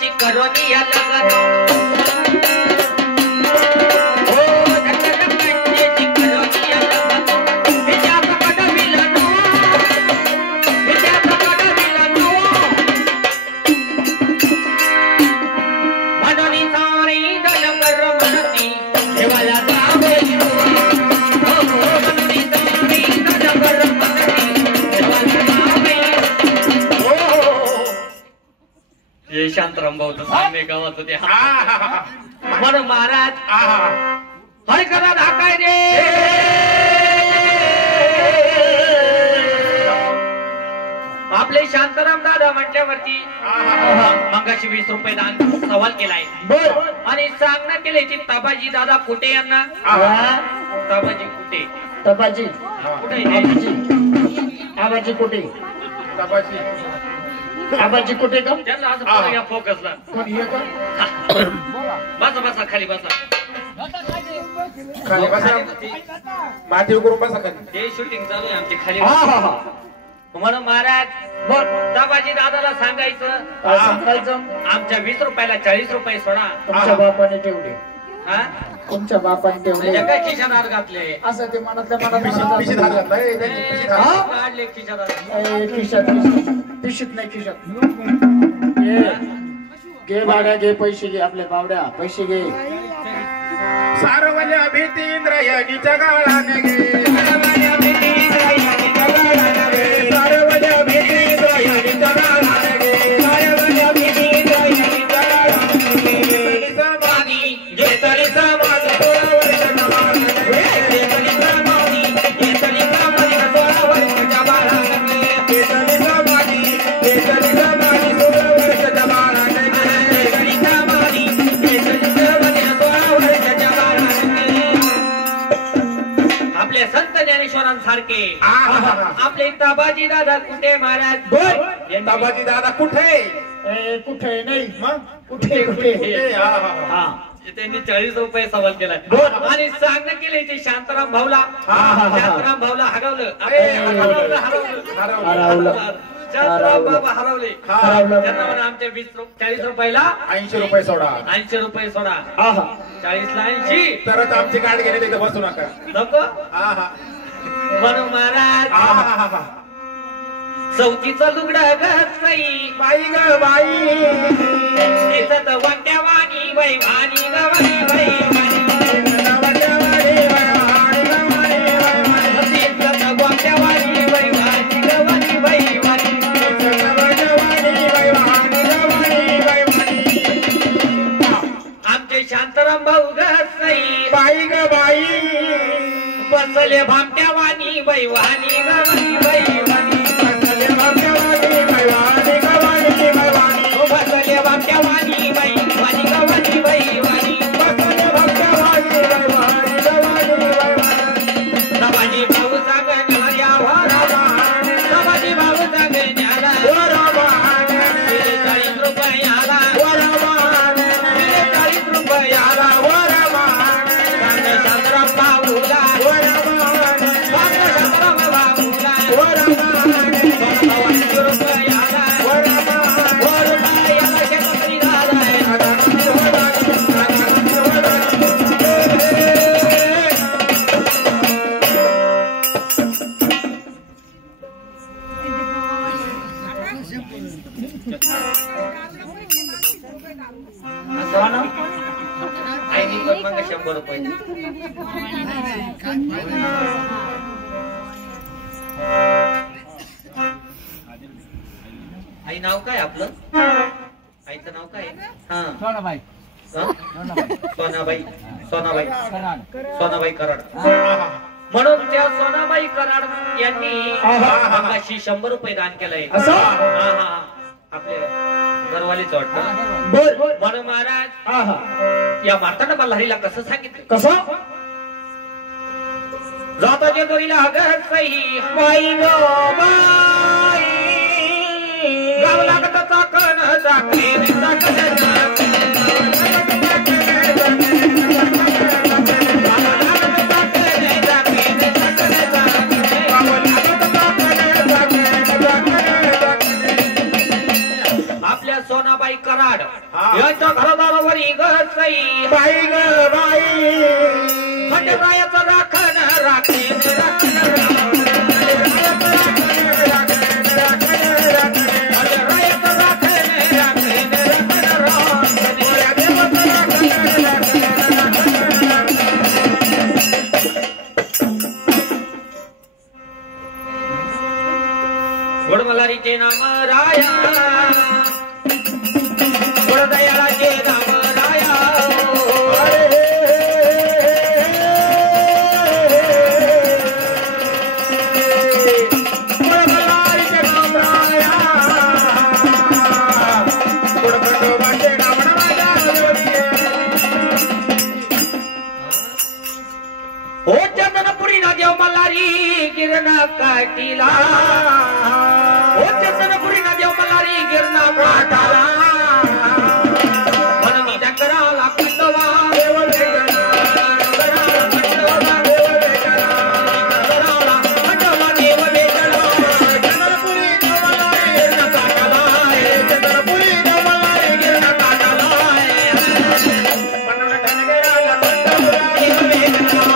कन्याची करोनी या लग्न शांताराम भाऊ तर सांगे गावात होते म्हणून महाराज हय करा धाकाय रे आपले शांताराम दादा म्हटल्यावरती मंगाशी 20 रुपये दान सवाल केलाय आणि सांगण्यात केले की ताबाजी दादा कुठे यांना ताबाजी कुठे तपाजी कुठे आबाजी कुठे आबाजी कुठे का त्यांना असं या फोकसला बसा बसा खाली बसा खाली बसा माती करून बसा खाली ते शूटिंग चालू आहे आमची खाली म्हणून महाराज ताबाजी दादाला सांगायचं आमच्या 20 रुपयाला 40 रुपये सोडा तुमच्या बापाने तेवढे हा तुमच्या बापाने तेवढे काय खिशात घातले असं ते मनातल्या पिशीत हात घातलाय काढले खिशात पिशीत नाही खिशात घे भाड्या घे पैसे घे आपल्या बावड्या पैसे घे सारवल्या भीती इंद्रयानीच्या गाळाने घे सारखे आपले ताबाजी दादा कुठे महाराज ताबाजी दादा कुठे कुठे नाही मग कुठे कुठे त्यांनी 40 रुपये सवाल केलाय आणि सांगणं केले ते शांताराम भाऊला हरवलं शांताराम बाबा हरवले त्यांना म्हणा आमच्या 40 रुपयाला 80 रुपये सोडा 80 रुपये सोडा 40 ला 80 तरच आमची गाडी घेणे तिथे बसू नका नको म्हणून महाराज चौथीचं लुगडं घाई बाई ग बाई तिथं वाट्या वाणी बाई वाणी ग वाणी बाई आमचे शांताराम भाऊ घाई बाई ग बाई बसले भामट्या वाणी बाई वाणी ग वाणी बाई वाणी बसले भामट्या वाणी बाई वाणी ग वाणी बाई वाणी बसले भामट्या वाणी बाई वाणी ग वाणी बाई वाणी बसले भामट्या वाणी बाई वाणी ग वाणी बाई वाणी नवाजी भाऊ सांग न्याला वराबाण नवाजी भाऊ सांग न्याला वराबाण 40 रुपयाला वराबाण 40 रुपयाला वराबाण शांताराम भाऊला मग 100 रुपये आई नाव काय आपलं आईचं नाव काय सोनाबाई सोनाबाई कराड म्हणून त्या सोनाबाई कराड यांनी मगाशी 100 रुपये दान केलंय आपल्या घरवालीच वाटतं म्हणून महाराज या मार्तंड मल्हारीला कसं सांगितलं कसं जाताच्या दोरीला सही बाई ग बाई गाव लागत चाकण चाकण आपल्या सोनाबाई कराड बाई बाई ग बाई खंडरायाचं राखण राखेन राखण गोडमलारीचे नाम राया गोडदयाळाचे नाम राया गोडमलारीचे नाम राया गोडखंडोबाचे नाम राजा ओ चंदनपुरी ना देव मल्हारी गिरणा काटीला ओ चंदनपुरी ना देव मल्हारी गिरणा काटाला मननी डंगराला खंडोबा देव वेगळा डंगराला खंडोबा देव वेगळा डंगराला खंडोबा देव वेगळा चंद्रपुरी देवमल्हारी गिरणा काटाला चंद्रपुरी देवमल्हारी गिरणा काटाला मनोन धनगराला खंडोबा देव वेगळा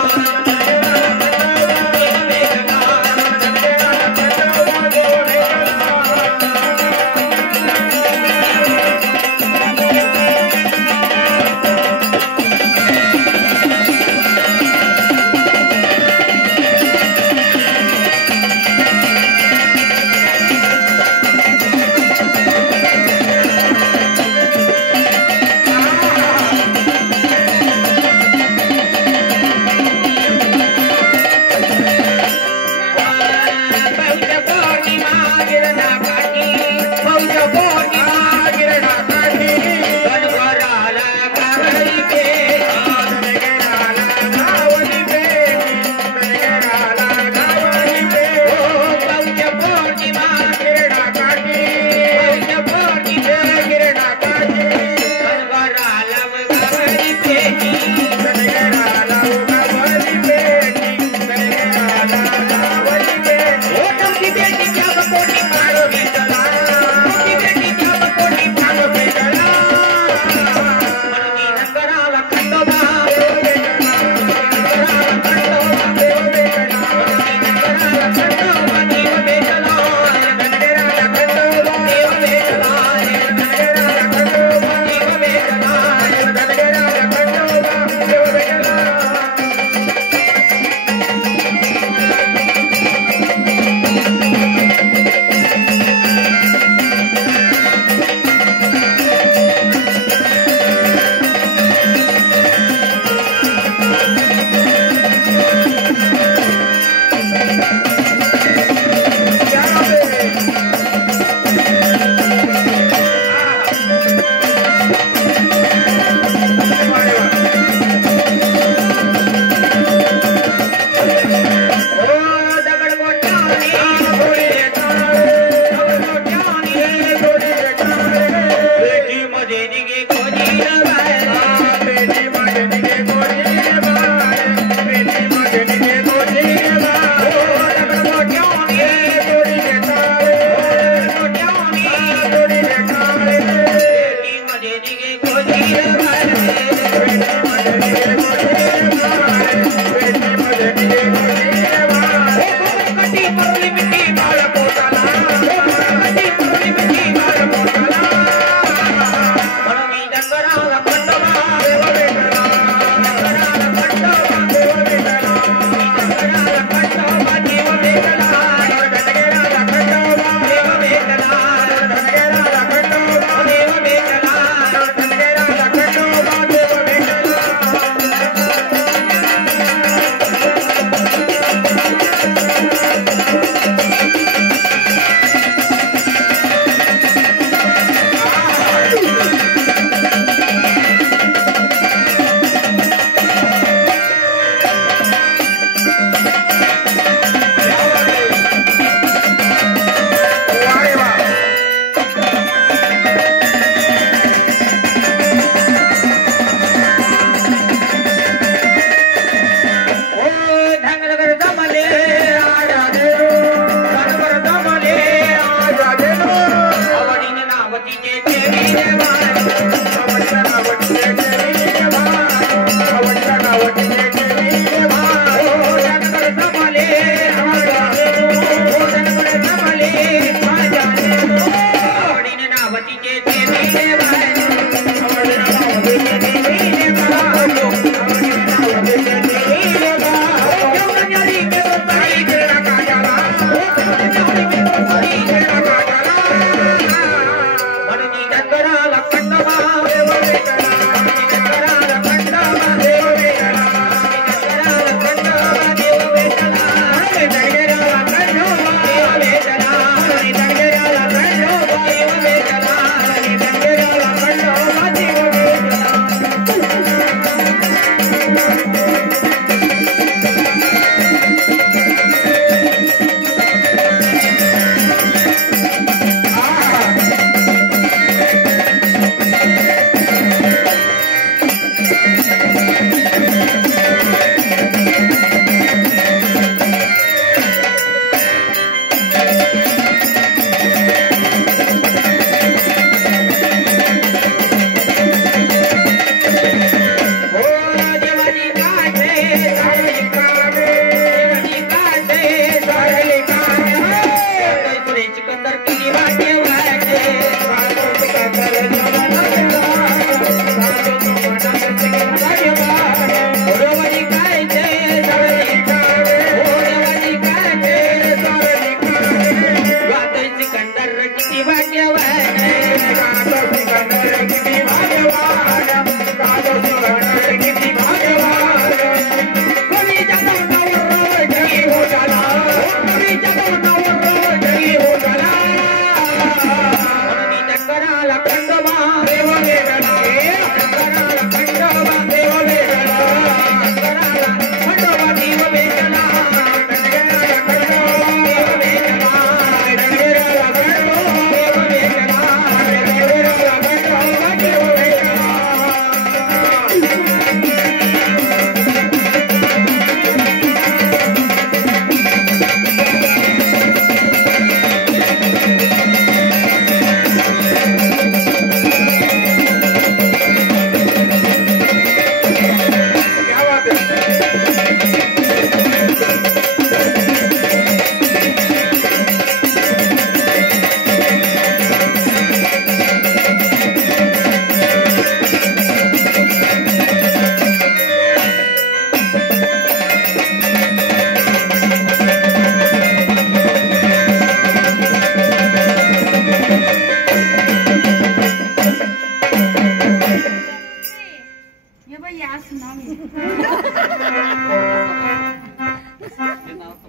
हे बाई असं नाव आहे.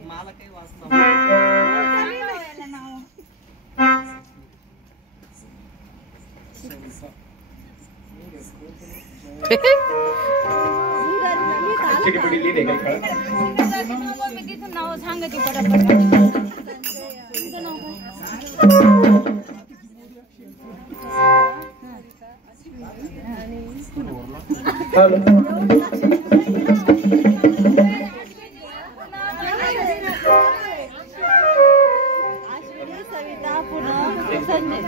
मला काही वाचलं नाव चिडीपिडी लिहिली काही कळत मी तिथून नाव सांगायची पटापट. तुमचं नाव काय? सविता पूर्ण संजय.